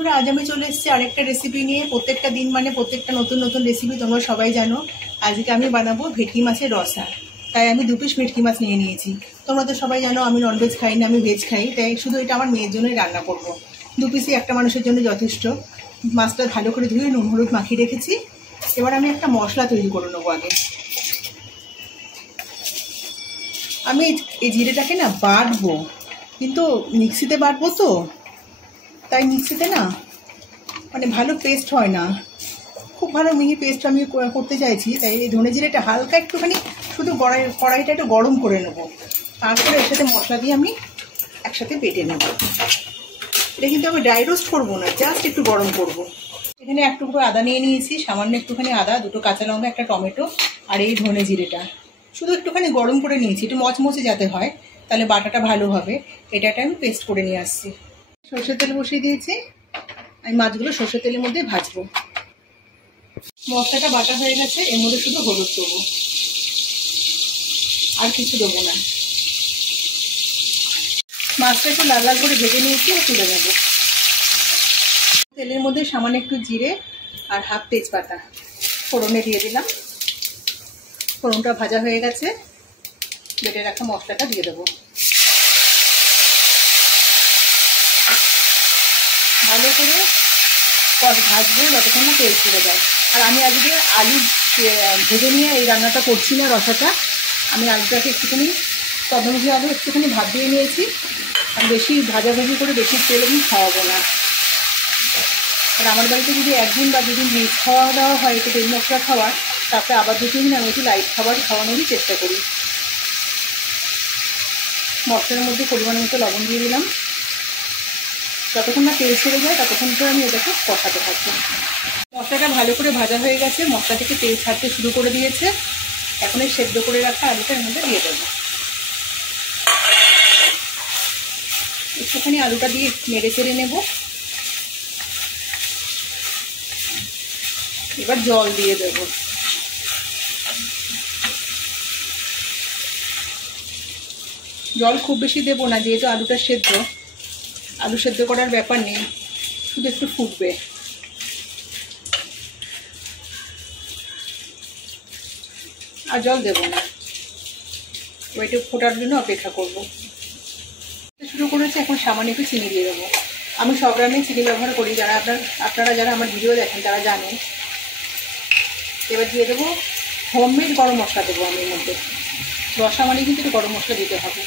বন্ধুরা আজ আমি চলে এসেছি আরেকটা রেসিপি নিয়ে। প্রত্যেকটা দিন মানে প্রত্যেকটা নতুন নতুন রেসিপি তোমরা সবাই জানো। আজকে আমি বানাবো ভেটকি মাছের রসা। তাই আমি 2 পিস ভেটকি মাছ নিয়ে নিয়েছি। তোমরা তো সবাই জানো আমি ননভেজ খাই না, আমি ভেজ খাই। তাই শুধু এটা আমার মেয়ের জন্যই রান্না করব। 2 পিসই একটা মানুষের জন্য যথেষ্ট। মাছটা ভালো করে ধুয়ে নুন হলুদ মাখিয়ে রেখেছি। এবার আমি একটা মশলা তৈরি করে নেবো। আগে আমি এই জিরেটাকে না বাটবো, কিন্তু মিক্সিতে বাটবো তো, তাই মিক্সিতে না মানে ভালো পেস্ট হয় না, খুব ভালো মিহি পেস্ট আমি করতে চাইছি। তাই এই ধনে জিরেটা হালকা একটুখানি শুধু কড়াইটা একটু গরম করে নেব, তারপরে এর সাথে মশলা দিয়ে আমি একসাথে বেটে নেব। এটা কিন্তু আমি ড্রাই রোস্ট করবো না, জাস্ট একটু গরম করব। এখানে এক টুকরো আদা নিয়ে নিয়েছি, সামান্য একটুখানি আদা, 2টো কাঁচা লঙ্কা, একটা টমেটো, আর এই ধনে জিরেটা শুধু একটুখানি গরম করে নিয়েছি, একটু মচমচে যাতে হয়, তাহলে বাটাটা ভালো হবে। এটাটা আমি পেস্ট করে নিয়ে আসছি। সরষের তেল বসিয়ে দিয়েছি, আমি মাছগুলো সরষের তেলের মধ্যে ভাজবো। মশলাটা বাটা হয়ে গেছে, এর মধ্যে শুধু হলুদ দেবো, আর কিছু দেবো না। মাছটা একটু লাল লাল করে ভেজে নিয়েছি, তুলে নেব। তেলের মধ্যে সামান্য একটু জিরে আর হাফ তেজপাতা ফোড়নে দিয়ে দিলাম। ফোড়নটা ভাজা হয়ে গেছে, বেটে রাখা মশলাটা দিয়ে দেবো। ভালো করে ভাজবো যতক্ষণ না তেল ছেড়ে যায়। আর আমি আজকে আলু ভেজে নিয়ে এই রান্নাটা করছি না, রসাটা। আমি আলুটাকে একটুখানি চন্দ্রমুখী আলু একটুখানি ভাত দিয়ে নিয়েছি। আর বেশি ভাজাভাজি করে বেশি তেল আমি খাওয়াবো না। আর আমার বাড়িতে যদি 1 দিন বা 2 দিন মিক্স খাওয়া দাওয়া হয়, একটু তেল মশলা খাওয়া, তারপরে আবার 2 দিন আমি একটু লাইট খাবার খাওয়ানোরই চেষ্টা করি। মশলার মধ্যে পরিমাণ মতো লবণ দিয়ে দিলাম। যতক্ষণ না তেল ছেড়ে যায় ততক্ষণ ধরে আমি এটাকে কষাতে থাকবো। মশলাটা ভালো করে ভাজা হয়ে গেছে, মশলা থেকে তেল ছাড়তে শুরু করে দিয়েছে। এখন এই সেদ্ধ করে রাখা আলুটা এর মধ্যে দিয়ে দেবো। একটুখানি আলুটা দিয়ে নেড়ে চেড়ে নেব। এবার জল দিয়ে দেব। জল খুব বেশি দেবো না, যেহেতু আলুটা সেদ্ধ, আলু সেদ্ধ করার ব্যাপার নেই, শুধু একটু ফুটবে। আর জল দেবো না, ওইটা ফোটার জন্য অপেক্ষা করব। শুরু করেছে, এখন সামান্য একটু চিনি দিয়ে দেবো। আমি সব রান্নায় চিনি ব্যবহার করি, যারা আপনারা যারা আমার ভিডিও দেখেন তারা জানেন। এবার দিয়ে দেবো হোমমেড গরম মশলা, দেবো আমি এর মধ্যে। রসা মানে কিন্তু একটু গরম মশলা দিতে হবে।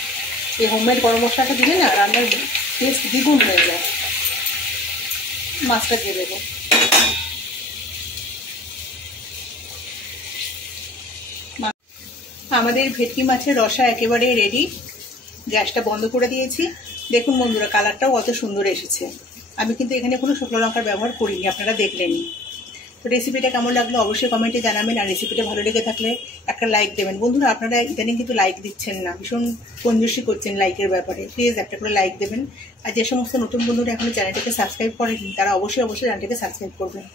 এই হোমমেড গরম মশলাটা দিলে না রান্নার টেস্ট দ্বিগুণ হয়ে যায়। মাছটা দিয়ে দেবো। আমাদের ভেটকি মাছের রসা একেবারে রেডি। গ্যাসটা বন্ধ করে দিয়েছি। দেখুন বন্ধুরা, কালারটাও কত সুন্দর এসেছে। আমি কিন্তু এখানে কোনো শুকনো লঙ্কার ব্যবহার করিনি, আপনারা দেখলেনই। তো রেসিপিটা কেমন লাগলো অবশ্যই কমেন্টে জানাবেন। আর রেসিপিটা ভালো লেগে থাকলে একটা লাইক দেবেন। বন্ধুরা আপনারা ইদানিং কিন্তু লাইক দিচ্ছেন না, ভীষণ কঞ্জুসি করছেন লাইকের ব্যাপারে। প্লিজ একটা করে লাইক দেবেন। আর যে সমস্ত নতুন বন্ধুরা এখনো চ্যানেলটাকে সাবস্ক্রাইব করেনি, তারা অবশ্যই চ্যানেলটাকে সাবস্ক্রাইব করবেন।